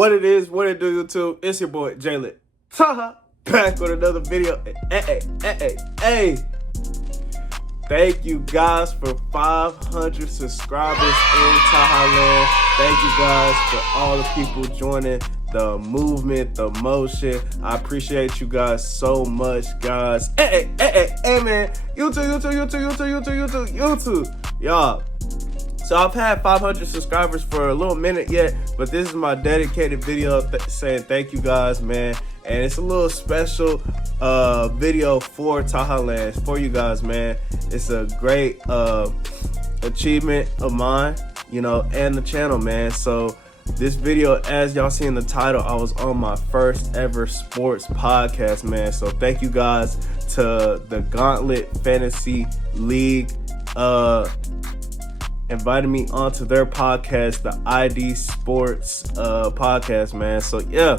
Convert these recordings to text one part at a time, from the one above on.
What it is, what it do, YouTube? It's your boy JalenTAHA back with another video. Hey. Thank you guys for 500 subscribers in Taha Land. Thank you guys for all the people joining the movement, the motion. I appreciate you guys so much, guys. Hey, man. YouTube. Y'all. So I've had 500 subscribers for a little minute yet, but this is my dedicated video saying thank you guys, man. And it's a little special video for Taha Land, for you guys, man. It's a great achievement of mine, you know, and the channel, man. So this video, as y'all see in the title, I was on my first ever sports podcast, man. So thank you guys to the Gauntlet Fantasy League, invited me onto their podcast, the ID Sports podcast, man. So yeah,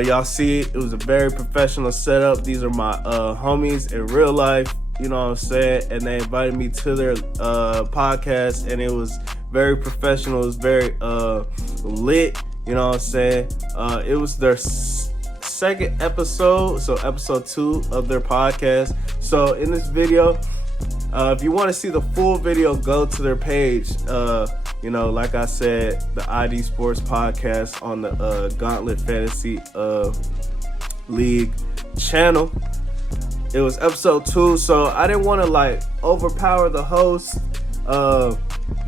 y'all see it was a very professional setup. These are my homies in real life, you know what I'm saying, and they invited me to their podcast, and it was very professional. It was very lit, you know what I'm saying. It was their second episode, so episode 2 of their podcast. So in this video, if you want to see the full video, go to their page. You know, like I said, the ID Sports Podcast on the Gauntlet Fantasy League channel. It was episode 2, so I didn't want to like overpower the host.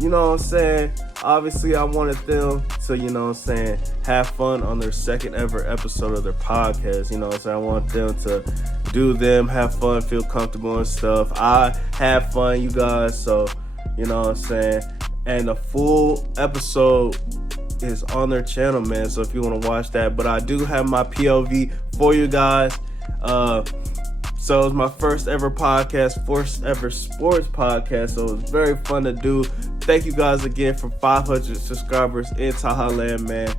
You know what I'm saying? Obviously, I wanted them to, you know what I'm saying, have fun on their second ever episode of their podcast. You know what I'm saying? I want them to do them, have fun, feel comfortable and stuff. I have fun, you guys, so, you know what I'm saying? And the full episode is on their channel, man, so if you want to watch that. But I do have my POV for you guys. So it was my first ever podcast, first ever sports podcast, so it was very fun to do. Thank you guys again for 500 subscribers in Taha Land, man.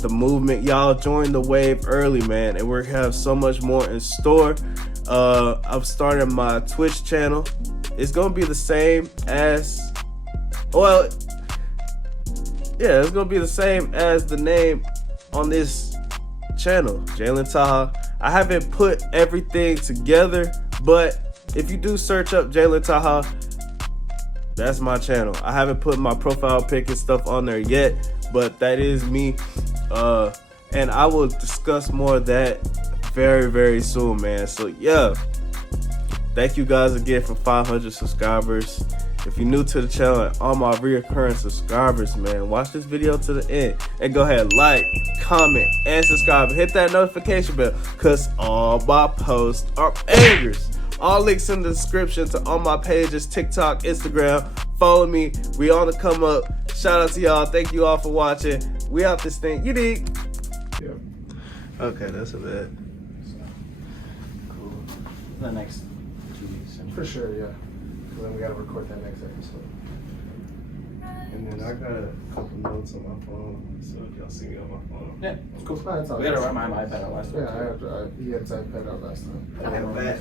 The movement, y'all joined the wave early, man, and we have so much more in store. I've started my Twitch channel. It's gonna be the same as, well, yeah, it's gonna be the same as the name on this channel, JalenTAHA. I haven't put everything together, but if you do search up JalenTAHA, that's my channel. I haven't put my profile pic and stuff on there yet, but that is me. And I will discuss more of that very, very soon, man. So yeah, thank you guys again for 500 subscribers. If you're new to the channel and all my reoccurring subscribers, man, watch this video to the end and go ahead, like, comment, and subscribe. Hit that notification bell, because all my posts are bangers. All links in the description to all my pages, TikTok, Instagram. Follow me. We on the come up. Shout out to y'all. Thank you all for watching. We out this thing. You dig? Yep. Okay, that's a bit. Cool. The next 2 weeks. For sure, yeah. Then we gotta record that next episode. And then I got a couple notes on my phone, so if y'all see me on my phone. Yeah, it's cool. No, it's all We had to good. run my iPad out last time. Yeah, he had his iPad out last time.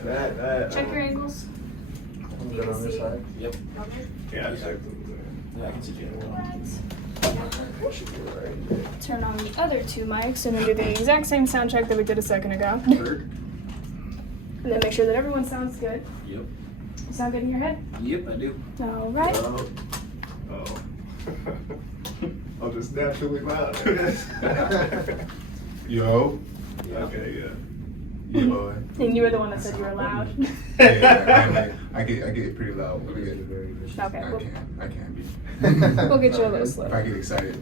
Bad. Check your angles. I'm good on this side. Yep. Yeah, I checked it. Yeah, I can see you. That should be alright. Turn on the other 2 mics and then do the exact same sound check that we did a second ago. Heard? And then make sure that everyone sounds good. Yep. You sound good in your head? Yep, I do. All right. Oh. I'm just naturally loud. Yo. Okay, yeah. Yeah, boy. And you were the one that said you were loud. Yeah, I get pretty loud. But Okay, I can be. we'll get you a little If slow. I get excited,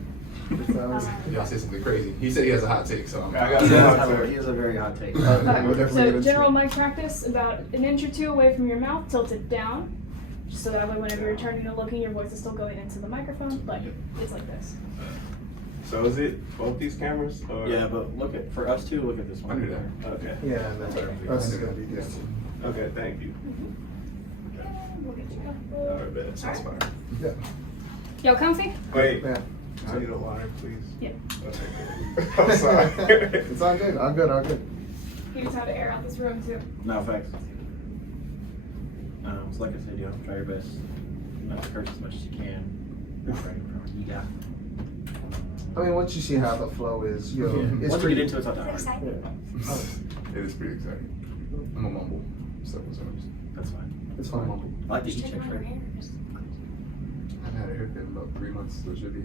y'all say something crazy. He said he has a hot take, so I'm. I got He some has hot a- take. he has a very hot take. We'll definitely get So into general it. mic practice, about 1 inch or 2 away from your mouth, tilted down. Just so that way whenever you're turning and looking, your voice is still going into the microphone, like it's like this. So is it both these cameras? Or? Yeah, but look at, for us two, look at this one. I knew that. Okay. Yeah, and that's us is gonna be good. Okay, thank you. We'll get you All up. right, bet. Sounds fire. Yeah. Y'all comfy? Wait, Yeah. I need a water, please. Yeah. Okay, good. I'm sorry. It's all good. I'm good. I'm good. Here's how to air out this room too. No, facts. So like I said, try your best not to curse as much as you can. Right in front of you, yeah. I mean, once you see how the flow is, it's Once you pretty. get into it, it's not that hard. Yeah. It is pretty exciting. I'm a mumble. Stuff was That's fine. It's I'm a fine. mumble. I like the e-check shirt. I've had a haircut in about 3 months, so it should be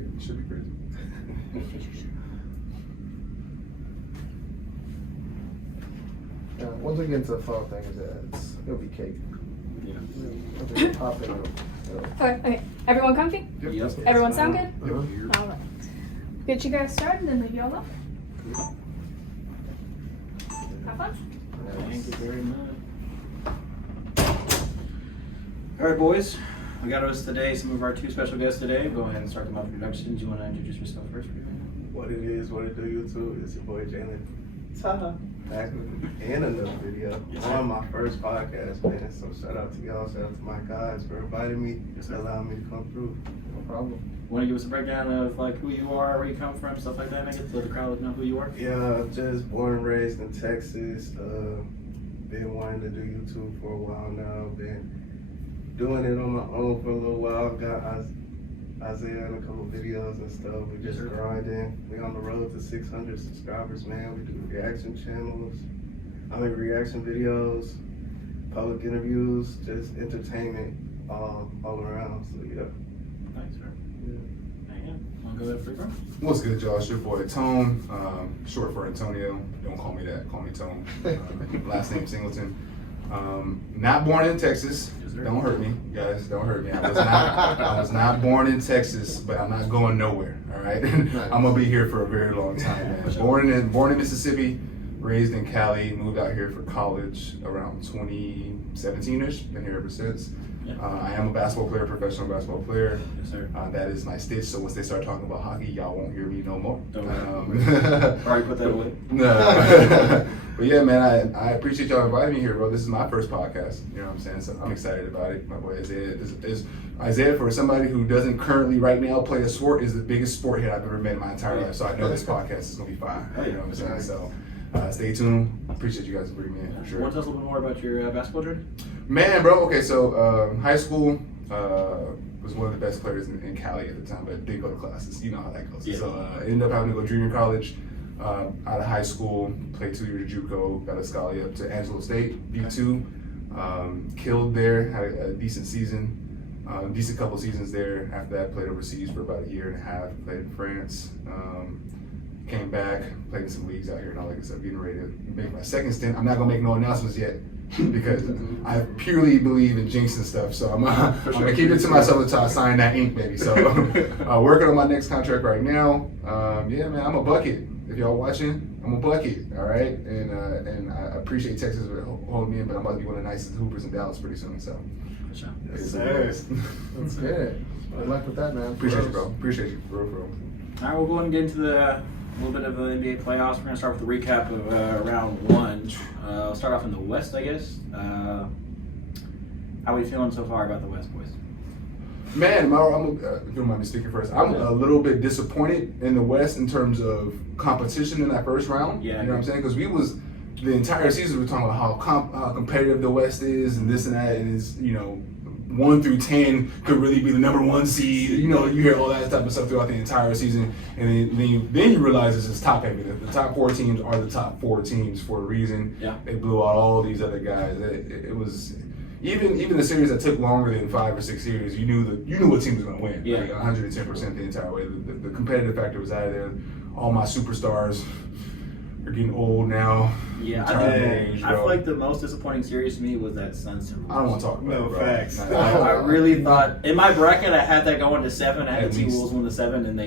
crazy. Once we get into the fall thing, it'll be cake. Yeah. It'll pop in. Okay, everyone comfy? Yep. Everyone sound good? Yep. All right. Get you guys started and leave you all alone. Have fun. Thank you very much. All right, boys. We got us today some of our 2 special guests today. Go ahead and start them off with introductions. You want to introduce yourself first? What it is, what it do, YouTube. It's your boy JalenTAHA. Back in another video on my first podcast, man. So shout out to y'all, shout out to my guys for inviting me, allowing me to come through. No problem. Want to give us a breakdown of like who you are, where you come from, stuff like that? Make it so the crowd know who you are. Yeah, just born and raised in Texas. Been wanting to do YouTube for a while now. Been doing it on my own for a little while. Got Isaiah in a couple videos and stuff. We just grinding. We on the road to 600 subscribers, man. We do reaction channels. Reaction videos, public interviews, just entertainment all around. So yeah. Thanks, sir. Man, want to go ahead, free bro? What's good, y'all? It's your boy Tone, short for Antonio. Don't call me that. Call me Tone. Last name Singleton. Not born in Texas. Don't hurt me, guys. Don't hurt me. I was not born in Texas, but I'm not going nowhere. All right, I'm gonna be here for a very long time, man. Born in Mississippi, raised in Cali, moved out here for college around 2017ish. Been here ever since. I am a basketball player, professional basketball player. Yes, sir. That is my stitch. So once they start talking about hockey, y'all won't hear me no more. Alright, put that away. No. But yeah, man, I appreciate y'all inviting me here, bro. This is my first podcast. You know what I'm saying? So I'm excited about it. My boy Isaiah Isaiah, for somebody who doesn't currently right now play a sport, is the biggest sport head I've ever met in my entire life. So I know this podcast is gonna be fine. You know what I'm saying? So stay tuned. Appreciate you guys bringing me in for sure. Want to tell us a little bit more about your basketball journey? Man, bro. Okay, so high school was one of the best players in Cali at the time, but didn't go to classes. You know how that goes. Yeah. So ended up having to go junior college. Out of high school, played 2 years of JUCO, got a scholarship up to Angelo State, D2. Killed there, had a decent season, decent couple seasons there. After that, played overseas for about 1.5 years. Played in France. Came back, played in some leagues out here and all that good stuff. Getting ready to make my second stint. I'm not gonna make no announcements yet because I purely believe in jinx and stuff. So I'm gonna keep it to myself until I sign that ink, baby. So working on my next contract right now. Yeah, man, I'm a bucket. If y'all watching, I'm a bucket, all right? And I appreciate Texas for holding me in, but I'm about to be one of the nicest hoopers in Dallas pretty soon, so. Yes, sir. That's good. Good luck with that, man. Appreciate you, bro. Appreciate you, for real. All right, we'll go ahead and get into a little bit of the NBA playoffs. We're going to start with a recap of round 1. We'll start off in the West, I guess. How are we feeling so far about the West, boys? Man, if you don't mind me speaking first, I'm a little bit disappointed in the West in terms of competition in that first round. Yeah. You know what I'm saying? Because the entire season we were talking about how competitive the West is and this and that, and it's, 1 through 10 could really be the number 1 seed. You hear all that type of stuff throughout the entire season, and then you realize it's top heavy. The top 4 teams are the top 4 teams for a reason. Yeah. They blew out all these other guys. It was. Even the series that took longer than 5 or 6 series, you knew what team was going to win. Yeah. Like 110% the entire way. The competitive factor was out of there. All my superstars are getting old now. Yeah, I feel like the most disappointing series to me was that Suns and Wolves. I don't want to talk about it, bro. Facts. I really thought in my bracket I had that going to 7. I had At the least. T-Wolves win the 7, and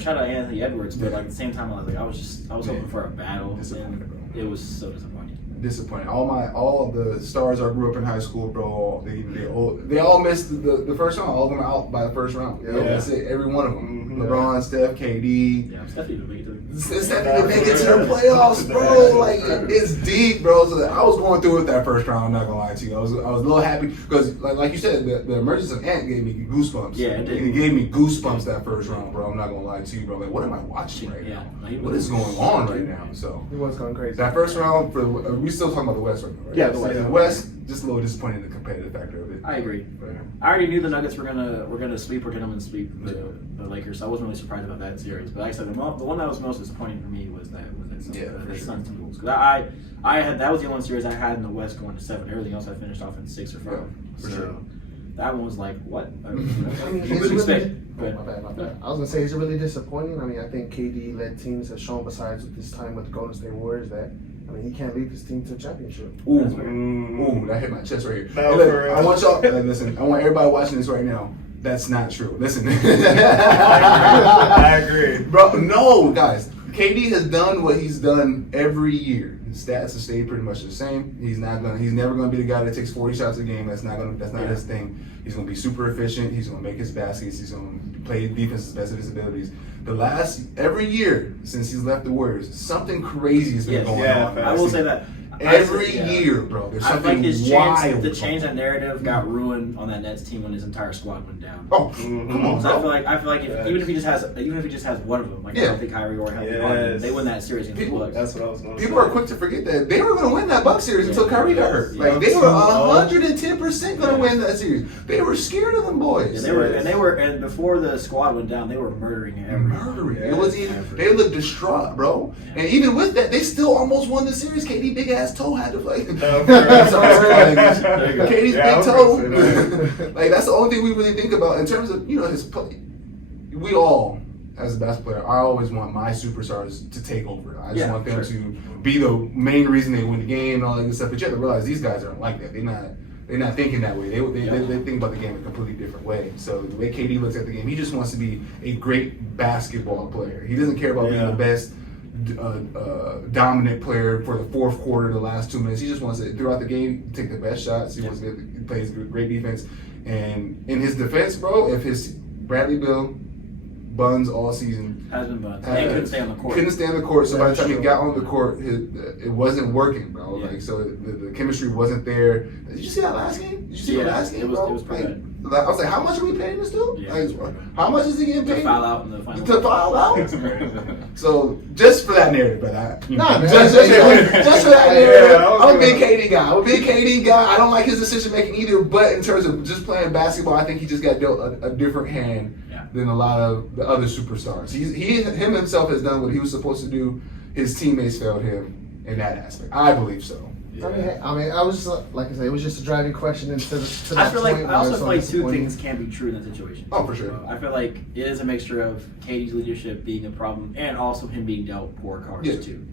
shout out Anthony Edwards, but at the same time I was hoping for a battle, Disappointed, bro. and it was so disappointing. Disappointing. All of the stars I grew up in high school, bro. They all missed the first round. All of them out by the first round. Yeah. That's it. Every one of them. Mm-hmm. LeBron, Steph, KD. Yeah, Stephanie didn't make it to Steph didn't make it to the playoffs, bro. Like it's deep, bro. So I was going through it that first round. I'm not gonna lie to you. I was a little happy because, like you said, the emergence of Ant gave me goosebumps. Yeah, it did. It gave me goosebumps that first round, bro. I'm not gonna lie to you, bro. Like, what am I watching right now? What is going on right now? So He was going crazy. that first round, we still talking about the West right now, right? Yeah, the West. The West, just a little disappointed in the competitive factor of it. I agree. But, I already knew the Nuggets were gonna sweep or gentlemen sweep the Lakers, so I wasn't really surprised about that series. But like I said, the one that was most disappointing for me was that Suns Timberwolves, because I had that was the only series I had in the West going to 7. Everything else I finished off in 6 or 5. Yeah, for sure. That one was like, what? I mean, You it's would expect. really, my bad. I was gonna say, is it really disappointing? I mean, I think KD-led teams have shown, besides this time with the Golden State Warriors, that he can't lead his team to a championship. Ooh, that hit my chest right here. No, Hey, look, for real. I want y'all. Listen, I want everybody watching this right now. That's not true. Listen. I agree. Bro, no, guys. KD has done what he's done every year. His stats have stayed pretty much the same. He's never gonna be the guy that takes 40 shots a game. That's not his thing. He's gonna be super efficient. He's gonna make his baskets. He's gonna play defense as best of his abilities. Every year since he's left the Warriors, something crazy has been going on. I will say that. Every year, bro. There's I feel something like his wild. the change that narrative got ruined on that Nets team when his entire squad went down. Oh, come on, So bro. I feel like even if he just has one of them, like I don't think Kyrie or Healthy Harden, they win that series against the Bucks. That's what I was going to say. People are quick to forget that they were going to win that Bucks series until Kyrie got hurt. Like they were 110% going to win that series. They were scared of them boys. And before the squad went down, they were murdering everyone. Murdering. Yeah, It was they looked distraught, bro. And even with that, they still almost won the series. KD big ass toe had to play. No, for real. KD's Yeah, I big was toe. gonna say that. Like that's the only thing we really think about in terms of his play. We all, as a basketball player, I always want my superstars to take over. I just want them to be the main reason they win the game and all that good stuff. But you have to realize these guys aren't like that. They're not thinking that way. They think about the game in a completely different way. So the way KD looks at the game, he just wants to be a great basketball player. He doesn't care about being the best dominant player for the fourth quarter, the last 2 minutes. He just wants to, throughout the game, take the best shots. He wants to he plays great defense. And in his defense, bro, if his Bradley Beal buns all season. Has been buns. And couldn't stay on the court. Couldn't stay on the court. So by the time he got on the court, it wasn't working, bro. Yeah. Like so, the chemistry wasn't there. Did you see that last game? Did you see the last game, bro? It was pretty good. I was like, how much are we paying this dude? Yeah, Like, how much is he getting paid? To foul out in the final. To foul out? So just for that narrative, but man. just for that narrative, Yeah, I'm a big KD guy. I'm a big KD guy. I don't like his decision making either, but in terms of just playing basketball, I think he just got dealt a different hand than a lot of the other superstars. He himself has done what he was supposed to do. His teammates failed him in that aspect. I believe so. I mean, I was just, like I said, it was just a driving question to that I feel like point I also where feel like it's two disappointing. things can be true in that situation. Oh, for sure. I feel like it is a mixture of Katie's leadership being a problem and also him being dealt poor cards too.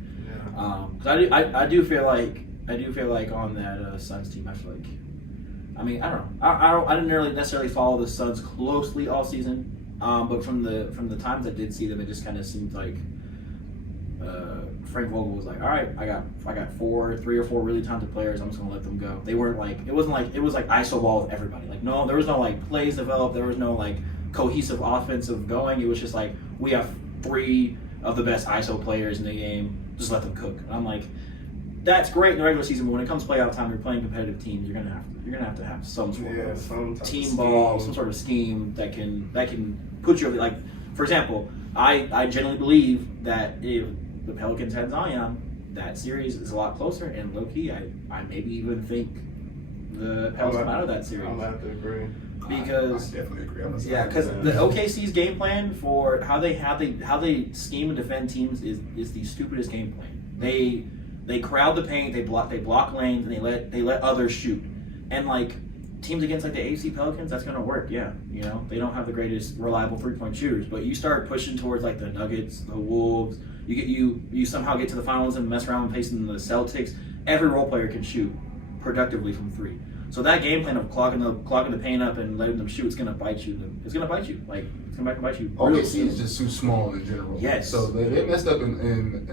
Because I do feel like on that Suns team, I feel like, I mean, I don't know. I didn't really necessarily follow the Suns closely all season, but from the times I did see them, it just kind of seemed like Frank Vogel was like, all right, I got 3 or 4 really talented players. I'm just gonna let them go. They weren't like it was like ISO ball with everybody. Like no, there was no like plays developed. There was no like cohesive offensive going. It was just like we have 3 of the best ISO players in the game. Just let them cook. And I'm like, that's great in the regular season, but when it comes playoff time, you're playing competitive teams. You're gonna have to have some sort of team ball, some sort of scheme that can put you over. Like for example, I genuinely believe that if the Pelicans had Zion, that series is a lot closer. And low key, I maybe even think the Pelicans come out of that series. I'm gonna have to agree. Because I definitely agree. because the OKC's game plan for how they scheme and defend teams is the stupidest game plan. They crowd the paint, they block lanes, and they let others shoot. And like teams against like the AFC Pelicans, that's gonna work. Yeah, you know they don't have the greatest reliable 3-point shooters, but you start pushing towards like the Nuggets, the Wolves. You somehow get to the finals and mess around and facing the Celtics. Every role player can shoot productively from 3. So that game plan of clogging the paint up and letting them shoot, it's gonna bite you. It's gonna bite you. Like it's gonna bite you. OKC is just too small in general. Yes. So they messed up in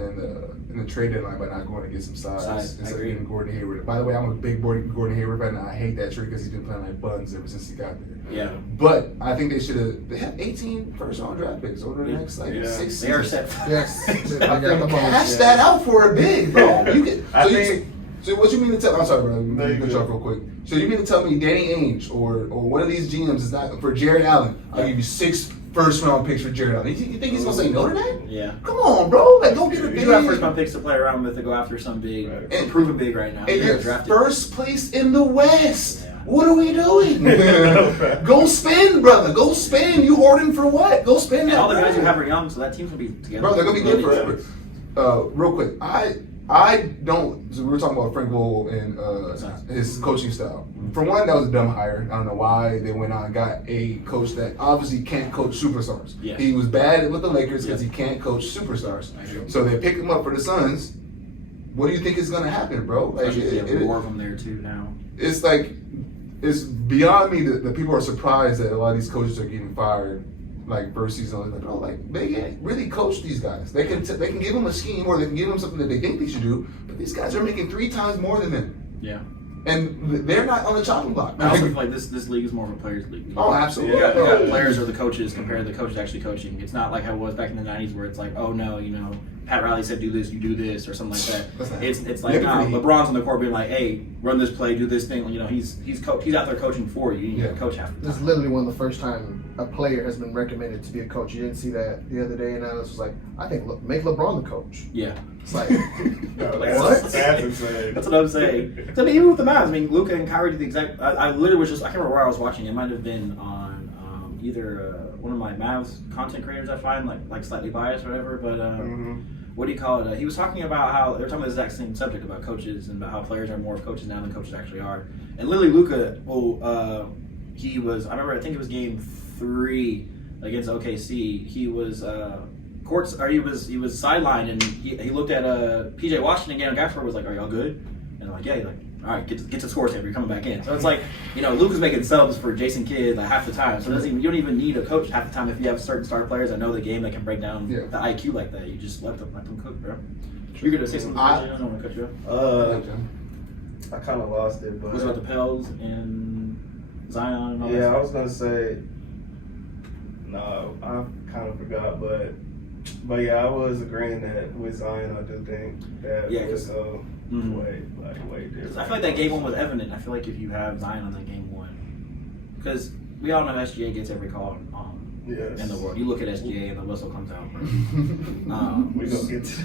the trade deadline by not going to get some size instead of getting Gordon Hayward. By the way, I'm a big Gordon Hayward fan, and I hate that trade because he's been playing like buns ever since he got there. Yeah. But I think they have 18 first-round draft picks over the next 6 seasons. They are set. Yes. Cash that out for a big, bro. So what you mean to tell? I'm sorry, bro. Let me cut you off real quick. So you mean to tell me Danny Ainge or one of these GMs is not for Jared Allen? I'll give you 6 first round picks for Jared Allen. You think he's gonna say no to that? Yeah. Come on, bro. Like, go get a You big. do have first round picks to play around with to go after some big, And prove it big right now. And you're drafted. first place in the West. Yeah. What are we doing? Go spend, brother. Go spend. You hoarding for what? Go spend And that. all the guys you bread. have are young, so that team's gonna be together. Bro, they're gonna be good forever. Real quick, I don't. So we were talking about Frank Vogel and his coaching style. For one, that was a dumb hire. I don't know why they went out and got a coach that obviously can't coach superstars. Yes. He was bad with the Lakers because he can't coach superstars. So they picked him up for the Suns. What do you think is gonna happen, bro? Like, more of them there too now. it's like it's beyond me that people are surprised that a lot of these coaches are getting fired. Like first season, like, bro, like they can't really coach these guys. They can give them a scheme or they can give them something that they think they should do, but these guys are making 3 times more than them. Yeah. And they're not on the chopping block. I also feel like this league is more of a players' league. Oh, absolutely. You got players or the coaches compared to the coaches actually coaching. It's not like how it was back in the 90s where it's like, oh no, Pat Riley said do this, you do this, or something like that. It's like now LeBron's on the court being like, hey, run this play, do this thing. He's out there coaching for you. You need to coach half the This is time. literally one of the first time a player has been recommended to be a coach. You didn't see that the other day, and Alice was like, I think make LeBron the coach. Yeah. It's like, That's insane. That's what I'm saying. So, I mean, even with the Mavs, I mean, Luka and Kyrie did the exact. I literally was I can't remember where I was watching. It might have been on either one of my Mavs content creators I find, like slightly biased or whatever. But what do you call it? He was talking about how they were talking about the exact same subject about coaches and about how players are more of coaches now than coaches actually are. And literally, Luka, he was. I remember. I think it was Game 3 against OKC. He was. He was sidelined and he looked at PJ Washington again and Gafford was like, are y'all good? And I'm like, yeah. He's like, all right, get to the score table. You're coming back in. So it's like, Luka's making subs for Jason Kidd like half the time. So you don't even need a coach half the time if you have certain star players that know the game that can break down the IQ like that. You just let them cook, bro. You're gonna say something? I don't want to cut you off. I kind of lost it, but Was it about the Pels and Zion and all that? Yeah, stuff? I was gonna say. No, I kind of forgot, but yeah, I was agreeing that with Zion, I do think that was way different. I feel like that game 1 was evident. I feel like if you have Zion on that game 1, because we all know SGA gets every call in the world. You look at SGA and the whistle comes out. We gonna get to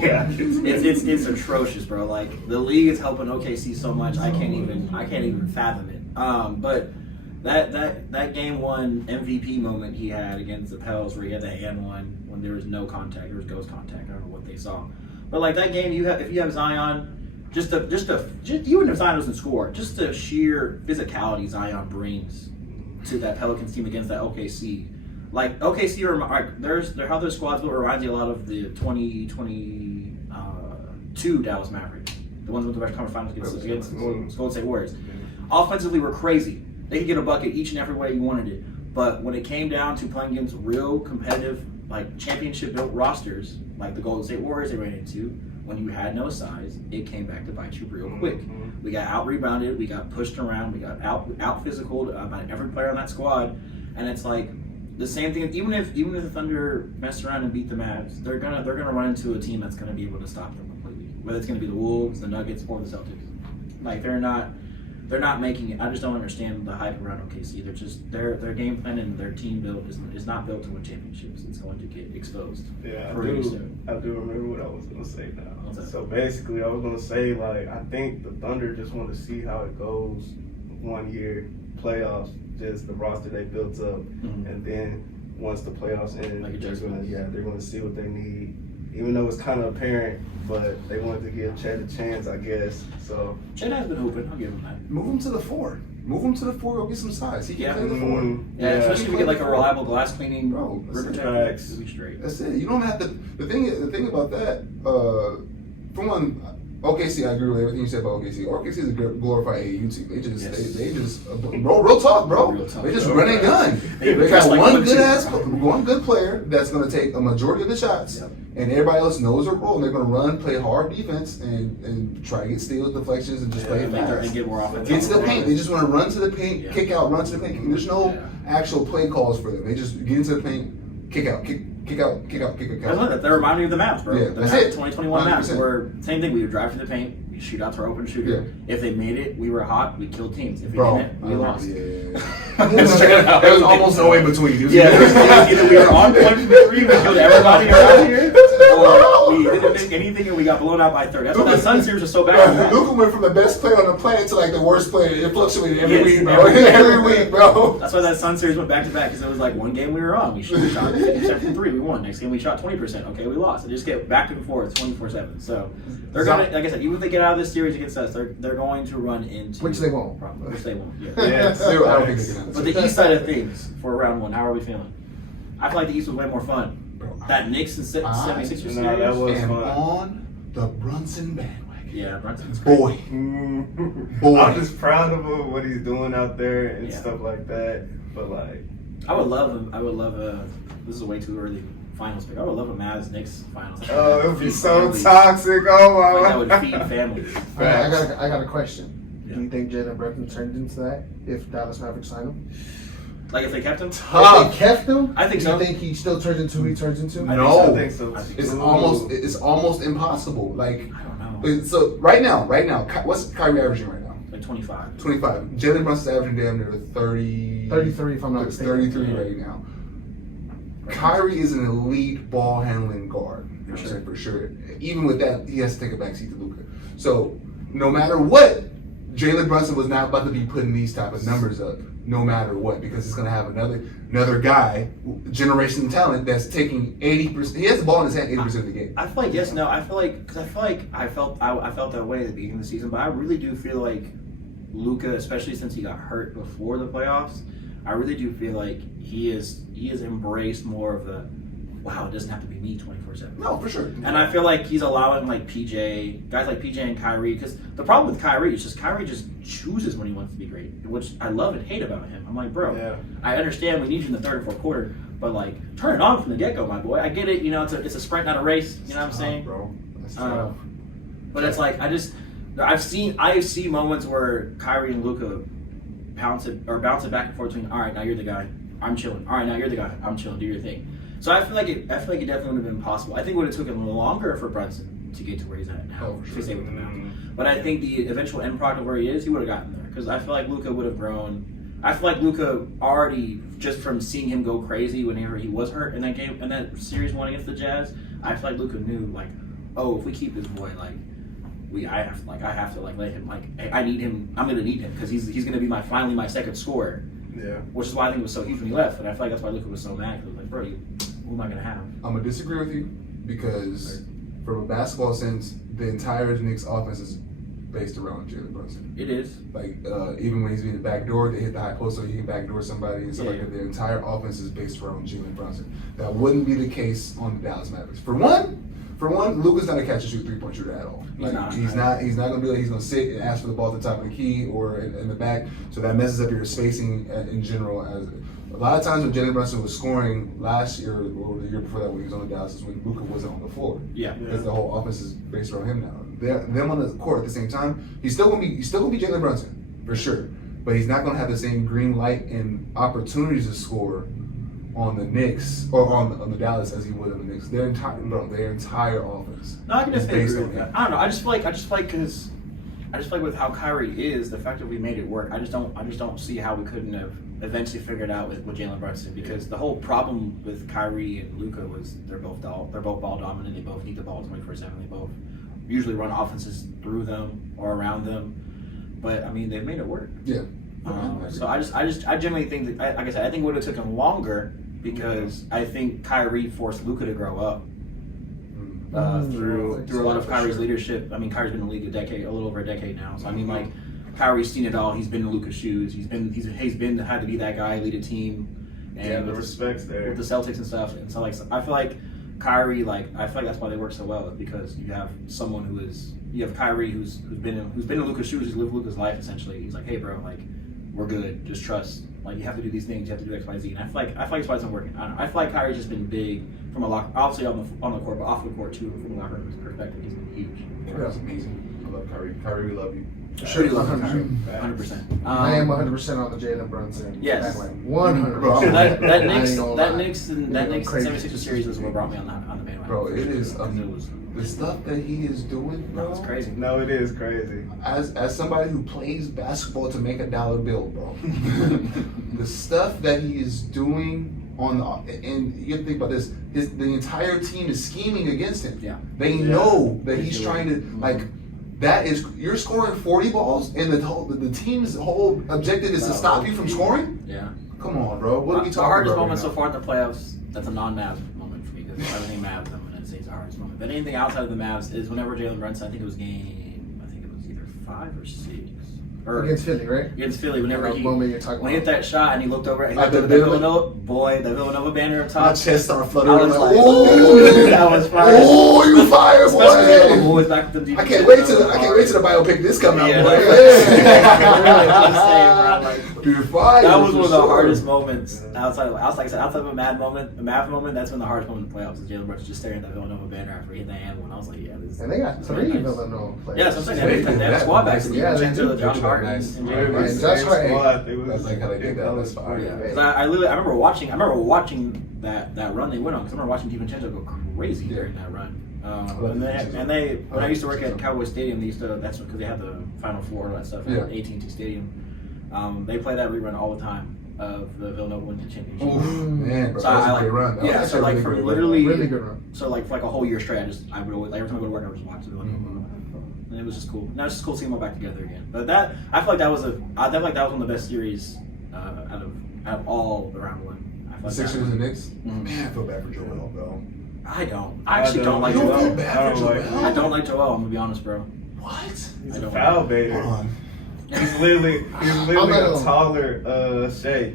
that. It's atrocious, bro. Like the league is helping OKC so much, I can't even fathom it. But that game 1 MVP moment he had against the Pels, where he had the hand one when there was no contact, there was ghost contact. I don't know what they saw, but like that game, if you have Zion, just even if Zion doesn't score, just the sheer physicality Zion brings to that Pelicans team against that OKC. Like OKC, how their squad's built reminds you a lot of the 2022 Dallas Mavericks, the ones with the Western Conference Finals against Golden State Warriors. Offensively, were crazy. They could get a bucket each and every way you wanted it. But when it came down to playing against real competitive, like championship-built rosters, like the Golden State Warriors they ran into, when you had no size, it came back to bite you real quick. We got out-rebounded, we got pushed around, we got out-physicaled by every player on that squad. And it's like the same thing. Even if the Thunder mess around and beat the Mavs, they're gonna run into a team that's gonna be able to stop them completely. Whether it's gonna be the Wolves, the Nuggets, or the Celtics. Like they're not making it. I just don't understand the hype around OKC. They're just their game plan and their team build is not built to win championships. It's going to get exposed. Yeah, pretty soon. I do remember what I was gonna say now. What's that? So basically, I was gonna say like I think the Thunder just want to see how it goes 1 year playoffs, just the roster they built up, and then once the playoffs end, Like they're gonna see what they need. Even though it's kind of apparent, but they wanted to give Chet a chance, I guess. So Chet has been open. I'll give him that. Move him to the 4. Move him to the 4. Go get some size. He can play the 4. Yeah, especially if we get like a reliable glass cleaning river tech, facts. it'll be straight. That's it. You don't have to. The thing about that, for one, OKC, I agree with everything you said about OKC. OKC is a glorified AAU team. They just, bro, real talk, bro. They just run and gun. They got one good player that's going to take a majority of the shots, and everybody else knows their role. And they're going to run, play hard defense, and try to get steals, deflections, and just play it fast. And get more offense. Get to the paint. They just want to run to the paint, kick out, run to the paint. There's no actual play calls for them. They just get into the paint, kick out. That remind me of the Mavs, bro. Yeah, the that's Mavs, it. 2021 Mavs, 100%. where same thing. We would drive to the paint, we shoot out to our open shooter. If they made it, we were hot. We killed teams. If we Bro, didn't, we lost. There was almost no in between. It was Either we were on point from 3, we killed everybody around here, or we didn't make anything and we got blown out by 30. That's why that Sun series was so bad. Luka went from the best player on the planet to like the worst player. It fluctuated every week, bro. every Every week, bro. That's why that Sun series went back to back, because it was like one game we were on. We shot 50% from 3, we won. Next game we shot 20%. Okay, we lost. They just get back and forth 24/7. So they're gonna, like I said, even if they get out of this series against us, they're going to run into Which they won't. problems. Which they won't. Yeah. Yeah, I don't think they can. But the East side of things for round 1, how are we feeling? I feel like the East was way more fun. Bro, That Knicks and 76ers series. No, that was am fun. on the Brunson bandwagon. Yeah, Brunson's great. Boy. I'm just proud of him, what he's doing out there and Yeah. stuff like that. But like, I would love him. I would love a. This is a way too early finals pick. I would love a Mavs Knicks finals. oh, it would be Feed so families. toxic. Oh Like, my that would god. feed families. All right, I got a question. Yeah. Do you think Jalen Brunson turned into that if Dallas Mavericks sign him? Like if they kept him, If they kept him, I think do so. you think he still turns into who he turns into? No. I think so. It's almost impossible. Like, I don't know. so right now, what's Kyrie averaging right now? Like 25. 25. Jalen Brunson's averaging damn near 30. 33 if I'm not mistaken. 33 right now. Kyrie is an elite ball handling guard. You know what I'm saying? For sure. Even with that, he has to take a backseat to Luka. So no matter what, Jalen Brunson was not about to be putting these type of numbers up, no matter what, because it's gonna have another guy, generational talent that's taking 80%. He has the ball in his hand 80% of the game. I feel like yes, no. I feel like because I felt that way at the beginning of the season, but I really do feel like Luka, especially since he got hurt before the playoffs, I really do feel like he has embraced more of the wow. It doesn't have to be me 24/7. No, for sure. And I feel like he's allowing like guys like PJ and Kyrie, because the problem with Kyrie is just Kyrie just chooses when he wants to be great, which I love and hate about him. I'm like, bro, Yeah. I understand we need you in the third and fourth quarter, but like turn it on from the get-go, my boy. I get it, you know, it's a sprint, not a race. You know what I'm saying? Bro, that's Um, tough. But it's like I see moments where Kyrie and Luka bounce it back and forth between, all right, now you're the guy, I'm chilling. All right, now you're the guy, I'm chilling. Do your thing. So I feel like it definitely would have been possible. I think it would have taken a little longer for Brunson to get to where he's at now, Oh, for to sure. stay with the Mavs. But I think the eventual end product of where he is, he would have gotten there, because I feel like Luka would have grown. I feel like Luka already, just from seeing him go crazy whenever he was hurt in that game, in that series 1 against the Jazz, I feel like Luka knew, like, oh, if we keep this boy, like, I have to let him, like, I need him. I'm gonna need him because he's gonna be finally my second scorer. Yeah. Which is why I think it was so huge when he left, and I feel like that's why Luka was so mad. He was like, bro, who am I gonna have? I'm gonna disagree with you because, from a basketball sense, the entire Knicks offense is based around Jalen Brunson. It is. Like, even when he's being the backdoor, they hit the high post so he can backdoor somebody and stuff like that. The entire offense is based around Jalen Brunson. That wouldn't be the case on the Dallas Mavericks. For one, Luka's not a catch and shoot 3-point shooter at all. He's not. He's not gonna do it. He's gonna sit and ask for the ball at the top of the key or in the back. So that messes up your spacing in general. As a lot of times when Jalen Brunson was scoring last year or the year before that when he was on the Dallas is when Luka wasn't on the floor. Yeah. Because the whole offense is based around him now. Them on the court at the same time, he's still gonna be Jalen Brunson for sure. But he's not gonna have the same green light and opportunities to score on the Knicks or on the Dallas as he would on the Knicks. Their entire offense. No, I can is definitely based agree on with him. that. I don't know. I just feel like with how Kyrie is, the fact that we made it work, I just don't see how we couldn't have eventually figured out with Jalen Brunson, because the whole problem with Kyrie and Luka was they're both ball dominant. They both need the ball 24/7. They both usually run offenses through them or around them. But I mean, they've made it work. Yeah. So I genuinely think that, like I said, I think it would have taken longer because I think Kyrie forced Luka to grow up through a lot of Kyrie's leadership. I mean, Kyrie's been in the league a little over a decade now. So I mean, like, Kyrie's seen it all. He's been in Luka's shoes. He's had to be that guy, lead a team, and the respect's there with the Celtics and stuff. And so, like, I feel like Kyrie, that's why they work so well, because you have Kyrie who's been in Luka's shoes, who's lived Luka's life essentially. He's like, hey, bro, like, we're good. Just trust. Like, you have to do these things. You have to do X, Y, Z. And I feel like it's why it's not working. I don't know. I feel like Kyrie's just been big from obviously on the court, but off the court too. From a locker room perspective, he's been huge. That was amazing. I love Kyrie. Kyrie, we love you. Sure, Pretty long 100%. time. 100%. I am 100% on the Jalen Brunson. Yes. Bandwagon. 100%. That I ain't Knicks gonna that lie. Knicks and You're going crazy. 76ers series is what brought me on the bandwagon. Bro, it is Because it was the stuff that he is doing, bro. it's crazy. No, it is crazy. As somebody who plays basketball to make $1 bill, bro, the stuff that he is doing on the, and you have to think about this, the entire team is scheming against him. Yeah. They know that he's trying to, like, that is, you're scoring 40 balls and the team's whole objective is to stop you from scoring? Yeah. Come on, bro. What are we The talking hardest about? moment right so far in the playoffs, that's a non-Mavs moment for me because everything Mavs them and it's the hardest moment. But anything outside of the Mavs is whenever Jalen Brunson, I think it was either 5 or 6. Or Against Philly, right? against Philly, whenever That he moment you're talking when he hit about. that shot and he looked over, he Like looked over the the Villanova- Villanova banner up My top. chest started I fluttering. was I'm like, ooh, that was fire. Oh, you fire, Especially the boy! boys back with the I can't wait till the biopic this come out, Yeah, boy. like, Yeah. I'm saying, bro, like, Dude, fire. that was for one of the sure. hardest moments outside of, like I said, outside of a Mav moment. That's when the hardest moment in the playoffs is Jalen Brunson just staring at that Villanova banner after hitting that and one. I was like, yeah, this is. And they got 3 Villanova players. Yeah, so I'm saying they have squad backs. Yeah, they do. Josh Hart and Nice. Jalen Yeah, Brunson. Josh Hart. That's like how they did that. That's fire. Yeah, 'cause I remember watching that run they went on. Because I remember watching DiVincenzo go crazy during that run. When I used to work at Cowboy Stadium, that's because they had the Final Four and all that stuff at AT&T Stadium. They play that rerun all the time of the Villanova winning the championship. Oof, man, bro, So that was I a like, great run. That yeah. was So actually like a for really great literally, Really good run. so like for like a whole year straight, I would always, like, every time I go to work, I would just watch the Villanova. And it was just cool. Now it's just cool seeing them all back together again. But I feel like that was one of the best series out of all the round one. I feel The like Sixers that was- and Knicks. Mhm. Man, I feel bad for Joel, bro. I don't. I actually don't like You don't feel Joel. bad for Joel? I don't like Joel. I'm gonna be honest, bro. What? He's I a don't foul Hold baiter. on. He's literally not a taller Shea.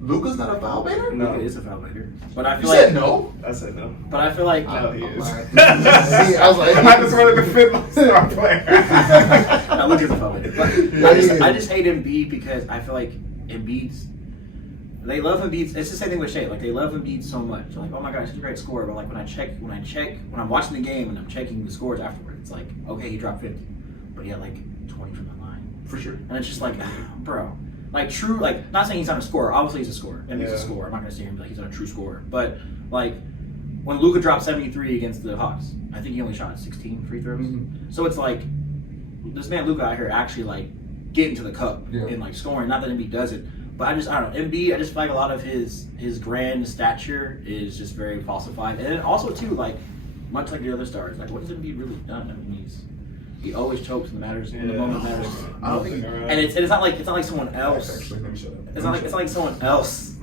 Luka's not a foul baiter? No. Luka is a foul baiter. But I You feel said like no. I said no. But I feel like No, he is. See, I was like, I just wanted to fit my star player. no, Luka's a foul baiter. But I just hate Embiid because I feel like Embiid's. They love Embiid. It's the same thing with Shea. Like they love Embiid so much. They're like, oh my gosh, he's a great scorer. But like when I'm watching the game and I'm checking the scores afterwards, it's like, okay, he dropped 50, but he had like 20 from the line. For sure. And it's just like, bro, like true, like not saying he's not a scorer. Obviously he's a scorer. And he's a Yeah. scorer. I'm not gonna say him like he's not a true scorer. But like when Luka dropped 73 against the Hawks, I think he only shot 16 free throws. Mhm. So it's like this man Luka out here actually like getting to the cup and like scoring. Not that Embiid does it. But I don't know. Embiid, I just feel like a lot of his grand stature is just very falsified. And then also too, like much like the other stars, like what has Embiid really done? I mean, he always chokes when the moment matters. I don't think. And it's not like someone else. Actually, let me shut up. It's not like someone else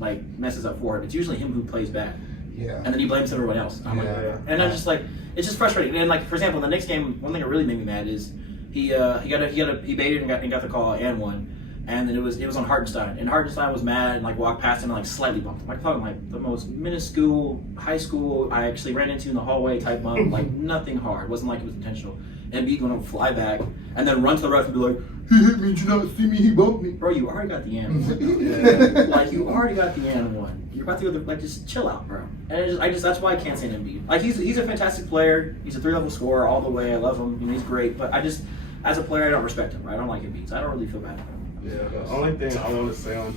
like messes up for him. It's usually him who plays bad, Yeah. and then he blames everyone else. I'm like, Yeah. and I'm just like, it's just frustrating. And like for example, in the next game, one thing that really made me mad is he baited and got the call and won. And then it was on Hartenstein, and Hartenstein was mad and like walked past him and like slightly bumped him. Like talking like the most minuscule high school I actually ran into in the hallway type bump, like nothing hard. It wasn't like it was intentional. And Embiid gonna fly back and then run to the ref and be like, he hit me, did you not see me? He bumped me. Bro, you already got the and like you already got the and one. You're about to go like just chill out, bro. And that's why I can't say Embiid. Like he's a fantastic player. He's a 3-level scorer all the way. I love him. You know, he's great. But as a player, I don't respect him. Right? I don't like Embiid. So I don't really feel bad for him. Yeah, the only thing I want to say on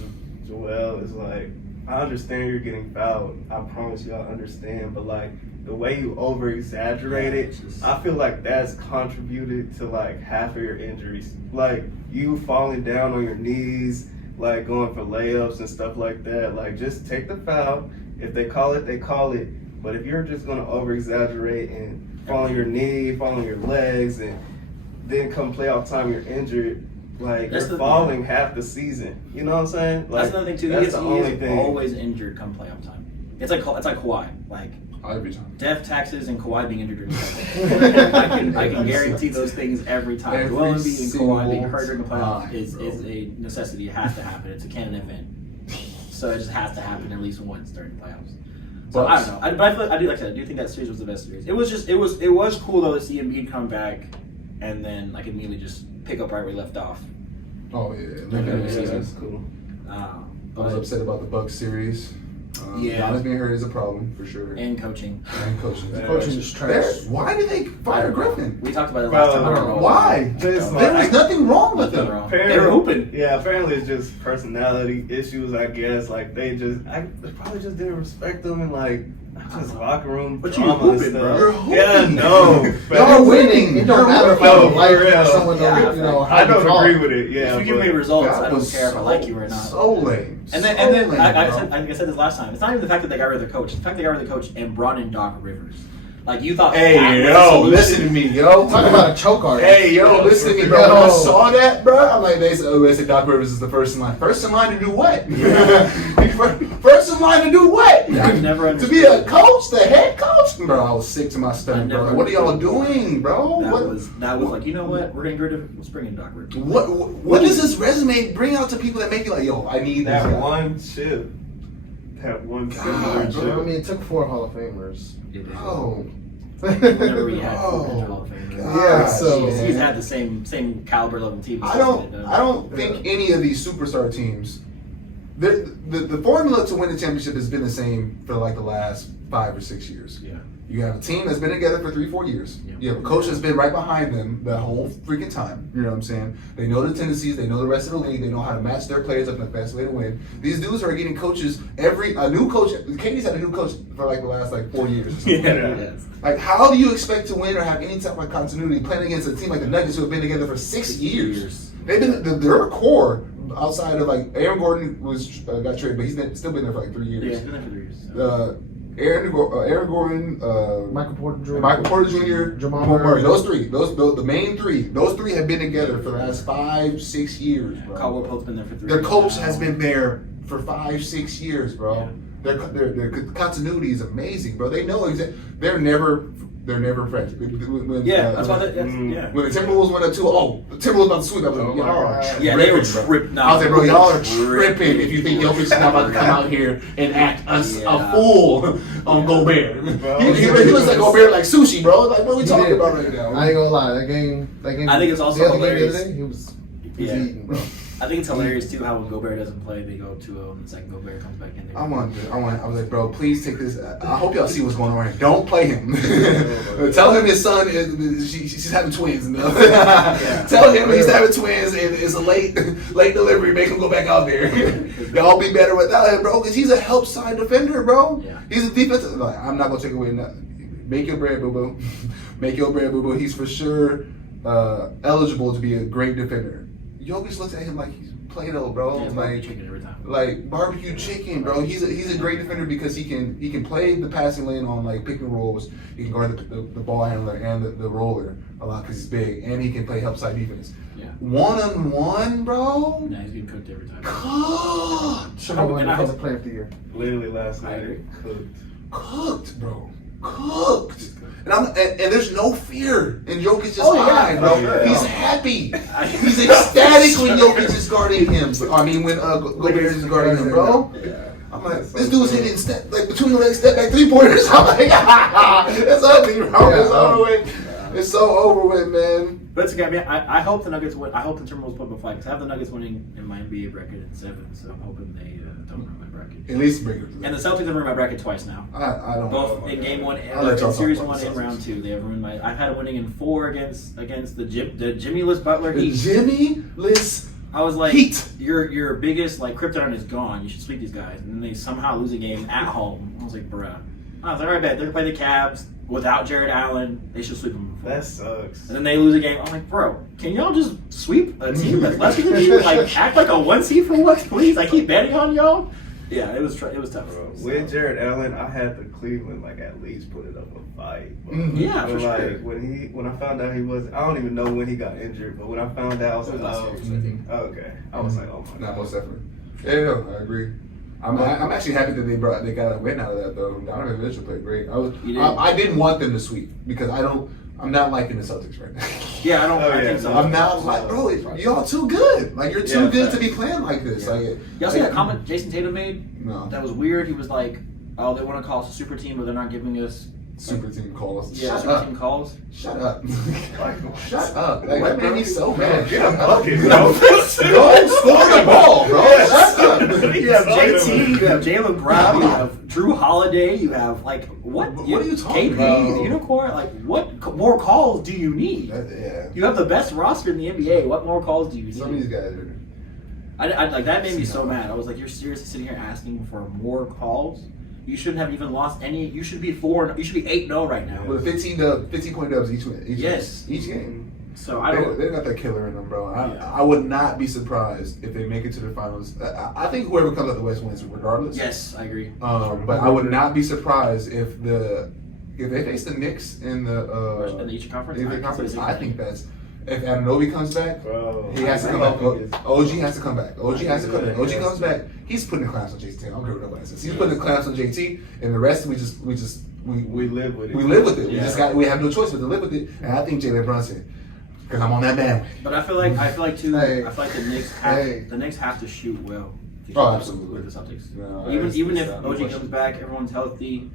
Joel is like, I understand you're getting fouled. I promise you I understand. But like, the way you over exaggerate it, I feel like that's contributed to like half of your injuries. Like, you falling down on your knees, like going for layups and stuff like that. Like, just take the foul. If they call it, they call it. But if you're just going to over exaggerate and fall on your knee, fall on your legs, and then come playoff time, you're injured. Like, you're falling half the season. You know what I'm saying? Like, that's another thing too. That's He is always injured come playoff time. It's like Kawhi. Like Every time. death, taxes, and Kawhi being injured during the playoffs. I can guarantee those things every time. Every Joel Embiid and Kawhi being hurt during the playoffs time, is bro. a necessity. It has to happen. It's a canon event. So it just has to happen at least once during the playoffs. So I don't know. I do like I said. I do think that series was the best series. It was cool though to see Embiid come back and then like immediately just pick up right where he left off. Oh yeah. Yeah, that's cool. I was upset about the Bucks series. Giannis being hurt is a problem for sure. And coaching. And coaching. The coaching is trash. Why did they fire Griffin? We talked about it last time. I don't know. Why? There was nothing wrong with Nothing them. wrong. They were hooping. Yeah, apparently it's just personality issues, I guess. Like, they probably just didn't respect them and, like, just locker room But you drama and hooping, stuff. bro. You're hooping. Yeah, no. Y'all winning. It don't You're matter if I winning. don't like For you or real. someone Yeah, don't, how I you don't talk. agree with it. Yeah, If you give but- me results, That I don't was care if I like you or not. So lame. And then, So and then lame, I bro. said this last time. It's not even the fact that they got rid of the coach. It's the fact they got rid of the coach and brought in Doc Rivers. Like, you thought. Hey, that was the yo, solution. listen to me, yo. Talk about a choke artist. Hey, yo, listen to me, bro. When I Yo. saw that, bro, I'm like, they said Doc Rivers is the first in line. First in line to do what? First in line to do what? I've never To be a understood. coach, the head coach? Bro, I was sick to my stomach, I bro. never Like, what are y'all understood. doing, bro? That was like, you know what? We're getting rid of. Let's bring in Doc Rivers. What does this resume bring out to people that make you like, yo, I need That this guy? one chip. That one similar God, chip. I mean, it took 4 Hall of Famers. Bro. Whenever we had Oh, four Hall of Famers. Yeah, so- he's had the same caliber level team. I don't think any of these superstar teams. The formula to win the championship has been the same for like the last 5 or 6 years. Yeah. You have a team that's been together for 3-4 years. Yeah. You have a coach that's been right behind them the whole freaking time. You know what I'm saying? They know the tendencies. They know the rest of the league. They know how to match their players up in the best way to win. These dudes are getting coaches a new coach. Katie's had a new coach for like the last 4 years. Or something. Yes. Like, how do you expect to win or have any type of continuity playing against a team like the Nuggets who have been together for 6 years? They've been their core outside of like Aaron Gordon got traded, but he's still been there for 3 years. Yeah, he's been there for 3 years. Aaron Gordon, Michael Porter Jr. Michael Porter Jr., Jamal Murray. Murray. Those three, the main three, those three have been together for the last 5-6 years, bro. Caldwell Pope's been there for 3 Their years. coach now. has been there for 5-6 years, bro. Yeah. Their continuity is amazing, bro. They know they're never friends. When, Yeah, that's why. Yeah. when the Timberwolves went up 2-0, the Timberwolves about to sweep. I was like, Oh my y'all are God. tripping, Yeah, they were bro. tripping. I was like, bro, y'all are tripping if you think Jokic is not about to come out here and act us a fool on Gobert. He looks like Gobert like sushi, bro. Like, what are we talking did. about right now? I ain't gonna lie, that game. I think it's also the other game hilarious. the other day, he was Yeah. eating, bro. I think it's hilarious too how when Gobert doesn't play, they go 2-0 and it's like Gobert comes back in there. I was like, bro, please take this. I hope y'all see what's going on here. Don't play him. Tell him his son she's having twins. Tell him he's having twins and it's a late delivery. Make him go back out there. Y'all be better without him, bro, because he's a help side defender, bro. Yeah. He's a defensive. Like, I'm not gonna take away nothing. Make your bread, boo boo. Make your bread, boo boo. He's for sure eligible to be a great defender. Jokic looks at him like he's Play-Doh, bro. Yeah, it's barbecue chicken every time. Like barbecue chicken, bro. He's a great defender because he can play the passing lane on like pick and rolls. He can guard the ball handler and the roller a lot because he's big, and he can play help side defense. Yeah. 1-on-1, bro. Nah, he's getting cooked every time. Cooked, Should have won And I hope- Defensive Player of the Year. Literally last I night. agree. cooked, bro. Cooked. And there's no fear in Jokic's Oh, yeah. eye, bro. Oh, yeah. He's happy. He's ecstatic when Jokic is guarding him. I mean, when Gobert is guarding him, bro. I'm like, this dude's hitting step like between the legs, step back 3-pointers. I'm like, it's ugly, bro. Yeah, It's over with. It's so over with, man. But it's okay. I mean, I hope the Nuggets win. I hope the Timberwolves put up a fight because I have the Nuggets winning in my NBA bracket at 7, so I'm hoping they don't ruin my bracket. At least bring it. And the Celtics have ruined my bracket twice now. I don't know. Both in game 1 and I'll let y'all in series talk 1 about and the round Celtics. 2. They have ruined my. I've had it winning in 4 against the Jimmy-less Butler The Heat. Jimmy-less I was like, Heat. your biggest like kryptonite is gone. You should sweep these guys, and then they somehow lose a game at home. I was like, bruh. I was like, all right, bet they're gonna play the Cavs without Jared Allen. They should sweep them. That sucks. And then they lose a game. I'm like, bro, can y'all just sweep a team that's less than you? Like, act like a 1 seed for once, please. I keep betting on y'all. Yeah, it was tough. Bro, with Jared Allen, I had the Cleveland like at least put it up a fight. Bro. Yeah, But for like sure. when I found out he was, I don't even know when he got injured, but when I found out, I was like, oh, okay. I was like, oh my Not god. most definitely. Yeah, I agree. I'm actually happy that they got a win out of that though. Donovan Mitchell played great. I didn't want them to sweep because I'm not liking the Celtics right now. Yeah, I yeah, think so. I'm not like, bro, y'all too good. Like you're too good to be playing like this. Like, Y'all see that comment Jason Tatum made? No. That was weird. He was like, oh, they want to call us a super team, but they're not giving us super team calls. Yeah, Shut super up. team calls. Shut up. Shut up. Like, that made me so mad. Get a bucket, bro. Go score the ball, bro. Shut up. You have JT, you have Jalen Brown, you have Drew Holiday, you have like what? What are you talking KP, about? the unicorn. Like what more calls do you need? Yeah. You have the best roster in the NBA. What more calls do you need? Some of these guys are. I like that made me so mad. I was like, you're seriously sitting here asking for more calls? You shouldn't have even lost any. You should be 4. You should be 8-0 right now. With 15 point dubs each Yes. each game. So I don't. They got that killer in them, bro. Yeah. I would not be surprised if they make it to the finals. I think whoever comes out the West wins regardless. Yes, I agree. But I would not be surprised if they face the Knicks in the In the Eastern Conference. I think that's if Anunoby comes back, Bro, he has to come back. OG has to come back. OG has to come back. OG comes back. He's putting the clamps on JT. I don't care what nobody says. He's putting the clamps on JT, and the rest we live with it. We live with it. Yeah. We have no choice but to live with it. And I think Jalen Brunson, because I'm on that bandwagon. But I feel like too. Hey. I feel like the Knicks have to shoot well. To Oh, keep absolutely. With the Celtics. No, even if no OG question. comes back, everyone's healthy.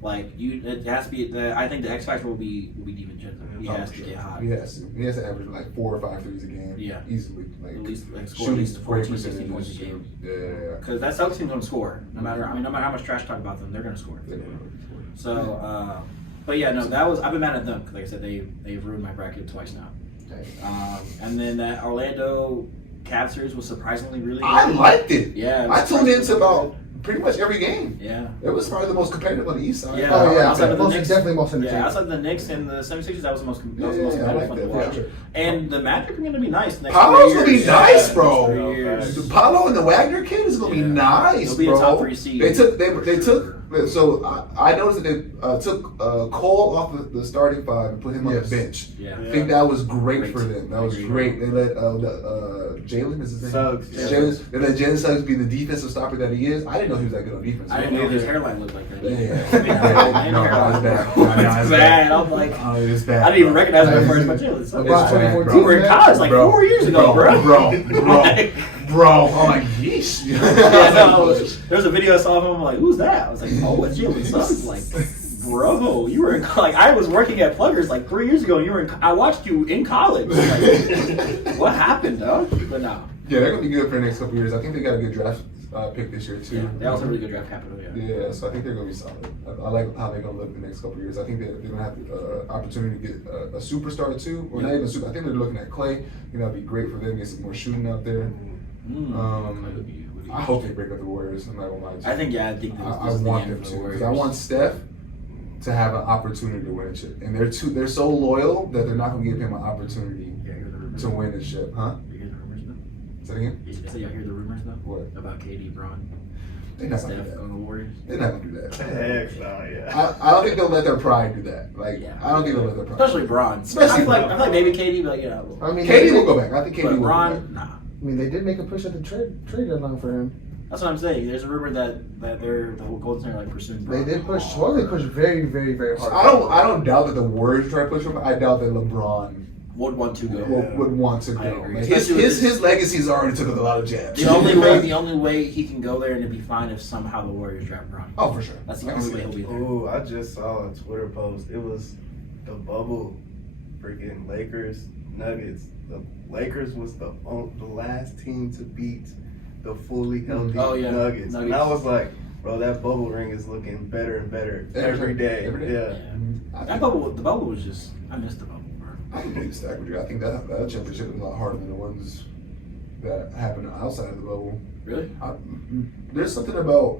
Like it has to be. I think the X factor will be DiVincenzo. He has to get hot. He has to average like 4 or 5 threes a game. Yeah. Easily. Like, At least score at shooting least 14, great 16 points a percentages. game. Yeah. Because that Celtics team's gonna score. No matter how much trash talk about them, they're gonna score. So, but yeah, no, I've been mad at them because, like I said, they've ruined my bracket twice now. And then that Orlando Cavs series was surprisingly really good. I liked it. Yeah, it I was tuned into surprisingly about pretty much every game. Yeah. It was probably the most competitive on the East side. Yeah. Oh yeah, Outside of the Knicks. definitely most entertaining. Yeah, outside the Knicks and the 76ers, that was the most I competitive like one to that. watch. Yeah. And the Magic are going to be nice next Paolo's 3 gonna be years. nice, Yeah, bro. 3 years. Paolo and the Wagner kid is gonna be Yeah. nice, He'll be a bro. top 3 seed. They took. So I noticed that they took Cole off of the starting 5 and put him on the bench. Yeah. I think that was great Great. for them. That was Agreed. great. They let Jalen, is his name? Suggs. They let Jalen Suggs be the defensive stopper that he is. I didn't know he was that good on defense. I didn't know his hairline looked like that. Yeah. No, that was bad. It's bad. I'm like, Oh, it's bad. I didn't even recognize him at Hey, first, but Jalen It's Suggs. About bad, 2014, bro. We were in college like 4 years ago, bro. Bro. I'm like, yeesh. Yeah, no, there was a video I saw of him. I'm like, who's that? I was like, oh, it's Jalen Suggs. Like, bro, you were in, like, I was working at Pluggers like 3 years ago. And you were in, I watched you in college. Like, what happened, dog? But no. Yeah, they're gonna be good for the next couple years. I think they got a good draft pick this year too. Yeah, they also have really good draft capital. Yeah. Yeah, so I think they're gonna be solid. I like how they're gonna look the next couple years. I think they're gonna have the opportunity to get a superstar too, or not even super. I think they're looking at Clay. I think that'd be great for them. Get some more shooting out there. I hope they break up the Warriors. I'm not gonna lie to you. I think this I is the want end them for to the because Warriors. I want Steph to have an opportunity to win a chip, and they're so loyal that they're not gonna give him an opportunity to win a chip, huh? You hear the rumors though? Say it again. So y'all hear the rumors though? What? About KD, Braun, They're not gonna Steph do that. on the Warriors? They're not gonna do that. Heck no, yeah. I don't think they'll let their pride do that. Like, Yeah. I don't think they'll let their pride. Especially Braun. Especially I feel like Braun. maybe KD, but like, yeah. I mean, KD will go back. I think KD But will go back. Braun, nah. I mean, they did make a push at the trade deadline for him. That's what I'm saying. There's a rumor that they're the whole Golden State are like pursuing Braun. They did push. Well, they pushed very, very, very hard. I don't doubt that the Warriors try to push him. I doubt that LeBron Would want to go. would want to I go. agree. Like, Especially with his legacy's already took a lot of jabs. The only way he can go there and it'd be fine if somehow the Warriors draft Braun. Oh, for sure. That's I the can only see way that. he'll be there. Ooh, I just saw a Twitter post. It was the bubble, freaking Lakers, Nuggets. The Lakers was the last team to beat the fully healthy Oh, yeah. Nuggets. And I Nuggets. was like, bro, that bubble ring is looking better and better every day. Every day. Yeah. I That think- the bubble was just, I missed the bubble, bro. I can maybe stack with you. I think that championship is a lot harder than the ones that happened outside of the bubble. Really? There's something about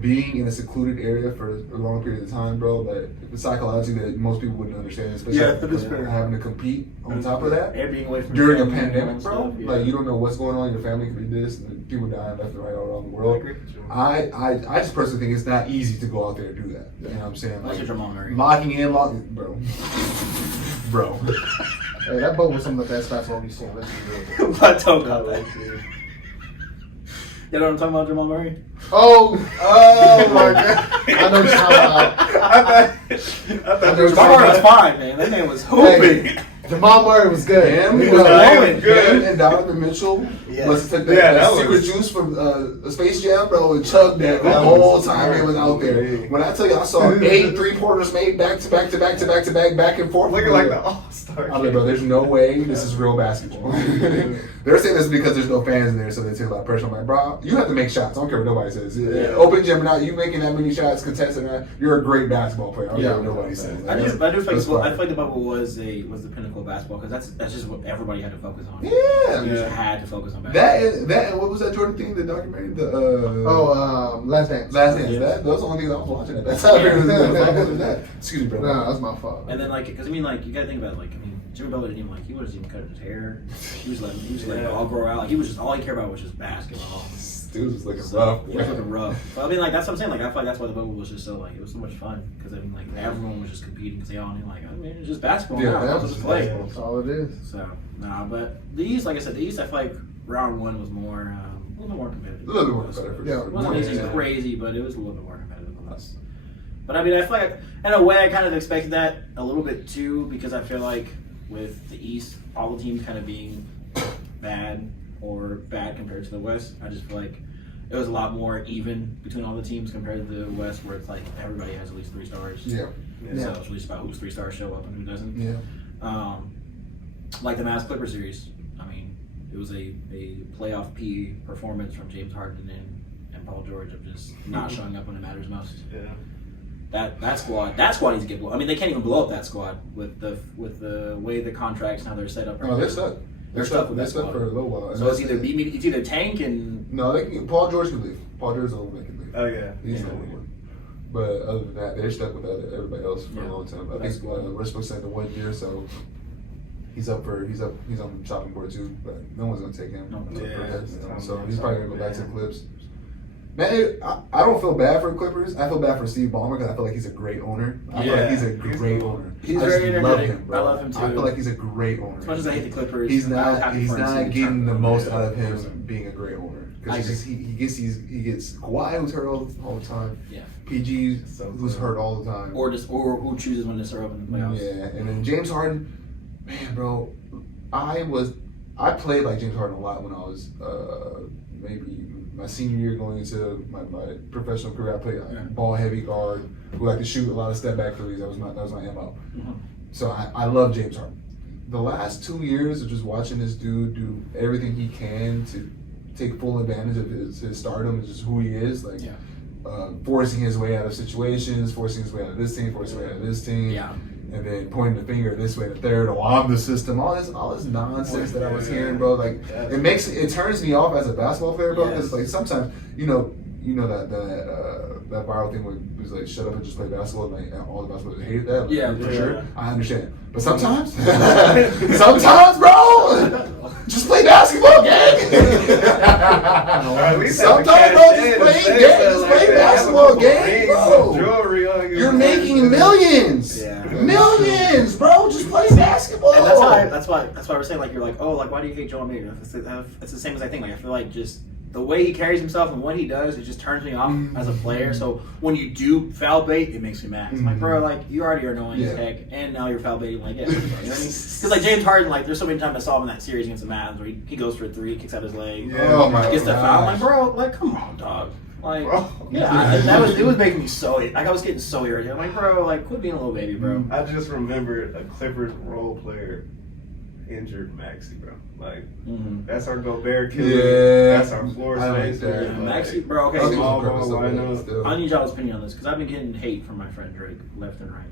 being in a secluded area for a long period of time, bro, that psychologically that most people wouldn't understand, especially Yeah, after that is fair. having to compete on top of that. And being away from During a your family pandemic, and bro, stuff, yeah. like you don't know what's going on. Your family could be this, and people dying left and right all around the I world. agree with you. I just personally think it's not easy to go out there and do that. You know what I'm saying? Unless you're Jamal Murray. bro. Bro. Hey, that bubble was some of the best basketball we've seen. Let's be real. But don't call that. You know what I'm talking about, Jamal Murray? Oh my god! I know just how. I thought I know Jamal Murray was fine, man. That man was hooping. Jamal Murray was good. Him, He was was good. good. And Donovan Mitchell must have took that, Yeah, that that secret was- juice from Space Jam, bro, and chugged that the That whole was time he was out there. crazy. When I tell you, I saw 8 3-pointers made back to back to back to back to back, back and forth. Looking like the All-Star. I'm like, bro, there's no way this is real basketball. They're saying this because there's no fans in there, so they take a lot of pressure. I'm like, bro, you have to make shots. I don't care what nobody says. Open gym or not, you making that many shots, contesting that, you're a great basketball player. I don't care what nobody says. I do feel like That's the bubble was the pinnacle of basketball because that's just what everybody had to focus on. Yeah. You just had to focus on basketball. That and what was that Jordan thing? The documentary, Last Dance. Last Dance. Those are the only things I was watching at that time. Excuse me, bro. No, that's my fault. And then because you gotta think about it, Jimmy Butler didn't even he wasn't even cutting his hair. He was letting it all grow out. Like he was just all he cared about was just basketball. Dude was looking rough. He was looking rough. But that's what I'm saying. I feel like that's why the bubble was just so it was so much fun because everyone was just competing because they all knew it's just basketball. Yeah, now. that Let's just play. That's all it is. So but the East, like I said, I feel like round one was more a little bit more competitive. A little bit more competitive. Yeah. It wasn't anything crazy, but it was a little bit more competitive than us. But I feel like in a way I kind of expected that a little bit too because I feel like with the East, all the teams kind of being bad compared to the West, I just feel like it was a lot more even between all the teams compared to the West where it's everybody has at least 3 stars. Yeah. So it's really just about whose 3 stars show up and who doesn't. Yeah. Like the Mavs Clipper series, it was a playoff P performance from James Harden and Paul George of just not showing up when it matters most. Yeah. That squad needs to get blown. They can't even blow up that squad with the way the contracts now they're set up. Oh, they're stuck. They're stuck with They're that stuck squad. for a little while. So it's either tank and No, Paul George can leave. Paul George is the only one that can leave. Oh yeah. He's the only one. But other than that, they're stuck with everybody else for a long time. I think Westbrook said the 1 year, so he's on the chopping board too. But no one's gonna take him. So he's probably gonna go back to the Clips. Man, I don't feel bad for the Clippers. I feel bad for Steve Ballmer because I feel like he's a great owner. I feel like he's a great owner. He's I very just love energetic. him, bro. I love him too. I feel like he's a great owner. As much as I hate the Clippers, He's I was not happy for him to see getting the turn. most out of him being a great owner I because he gets Kawhi who's hurt all the time. Yeah. PG who's hurt all the time. Or who chooses when to serve in the playoffs. Yeah, and then James Harden, man, bro, I played like James Harden a lot when I was maybe my senior year going into my professional career. I played ball heavy guard who liked to shoot a lot of step back threes. That was my MO. Mhm. So I love James Harden. The last 2 years of just watching this dude do everything he can to take full advantage of his stardom and just who he is, forcing his way out of situations, forcing his way out of this team, forcing his way out of this team. Yeah. And then pointing the finger this way, the third, I'm the system. All this nonsense that I was hearing, bro. It turns me off as a basketball player, bro. Because sometimes, that viral thing where it was like, shut up and just play basketball. And all the basketball players hated that. Yeah, for yeah. sure. I understand. But sometimes, bro, just play basketball, gang. Sometimes, bro, just play basketball, gang, bro. You're making millions. Yeah. Millions, bro. Just play basketball. And that's why we're saying you're why do you hate Joel Embiid? It's the same as I think. I feel like just the way he carries himself and what he does, it just turns me off as a player. So when you do foul bait, it makes me mad. It's like, bro, you already are annoying as heck, and now you're foul baiting. You know what I mean? Because James Harden, there's so many times I saw him in that series against the Mavs where he goes for a 3, kicks out his leg, gets the foul. I'm like, bro, come on, dog. It was making me so. I was getting so irritated. I'm like, bro, quit being a little baby, bro. I just remembered a Clippers role player injured Maxey, bro. That's our Gobert killer. Yeah. That's our floor I like spacer. that. Maxey, bro. Okay, Small ball lineup. I need y'all's opinion on this because I've been getting hate from my friend Drake left and right.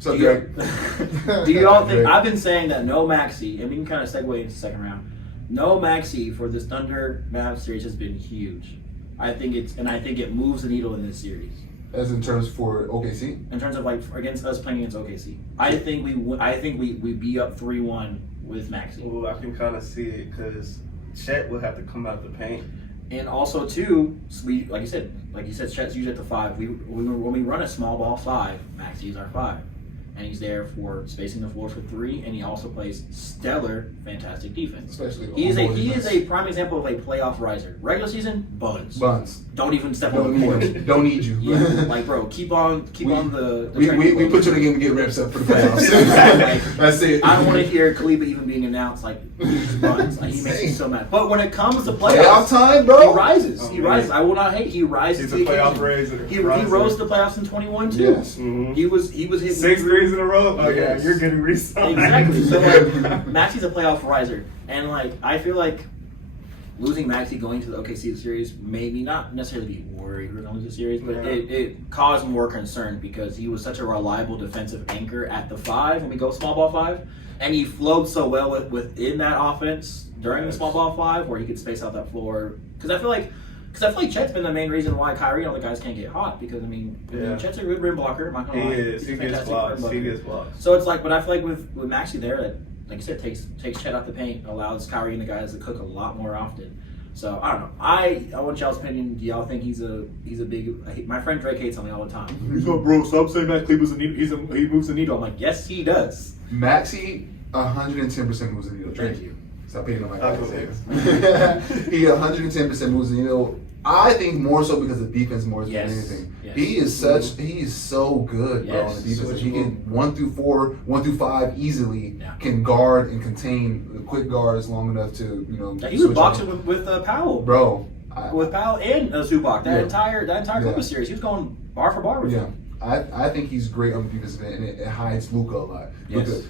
So Drake, Do you all think I've been saying that no Maxey, and we can kind of segue into the second round. No Maxey for this Thunder Mavs series has been huge. I think it moves the needle in this series. as in terms for OKC. In terms of against us playing against OKC, I think we be up 3-1 with Maxey. Well, I can kind of see it because Chet will have to come out the paint. And also too, like you said, Chet's usually at the 5. When we run a small ball 5, Maxey is our 5. and he's there for spacing the floor for three, and he also plays stellar, fantastic defense. Especially He is on-ball a defense. prime example of a playoff riser. Regular season, buns. Don't even step Don't on the court. need, don't need you. Yeah, like bro, keep on the We training put you in the game to get reps up for the playoffs. That's it. I don't want to hear Kaliba even being announced like he's buns. Like, he makes me so mad. But when it comes to playoff playoffs, time, bro. he rises. Oh, he man. rises. I will not hate. He rises. He's a playoff raiser. He rose to the playoffs in 21 too. Yes. Mhm. He was hitting 6 threes in a row. Oh Yes. yeah, you're getting re-signed. Exactly. So like, Maxi's a playoff riser, and like I feel like losing Maxi going to the OKC series made me not necessarily be worried we're going to lose the series, but Yeah. it caused more concern because he was such a reliable defensive anchor at the 5 when we go small ball 5, and he flowed so well within that offense during the small ball 5 where he could space out that floor. Because I feel like Chet's been the main reason why Kyrie and other guys can't get hot because I mean Chet's a good rim blocker. I'm not gonna lie. He is. He's He a gets fantastic blocks. rim blocker. He gets blocks. So it's like, but I feel like with Maxi there, that like I said, takes Chet out the paint, allows Kyrie and the guys to cook a lot more often. So I don't know. I want y'all's opinion. Do y'all think he's a big? My friend Drake hates on me all the time. He's like, bro, stop saying Max Kleber's a needle. He moves the needle. I'm like, yes, he does. Maxi 110% moves the needle. Thank you. Stop hating on my That's guy. what it is. He 110% moves the needle. I think more so because of defense more than Yes. anything. Yes. He is so good, bro, on the Yes. defense. He can 1 through 4, 1 through 5 easily Yeah. can guard and contain the quick guards long enough to Yeah, he was switch boxing on. with Powell, Bro. with Powell and Zubac. That Yeah. entire Clipper Yeah. series, he was going bar for bar with Yeah. him. I think he's great on the defensive end, and it hides Luka a lot. Yes. Luka,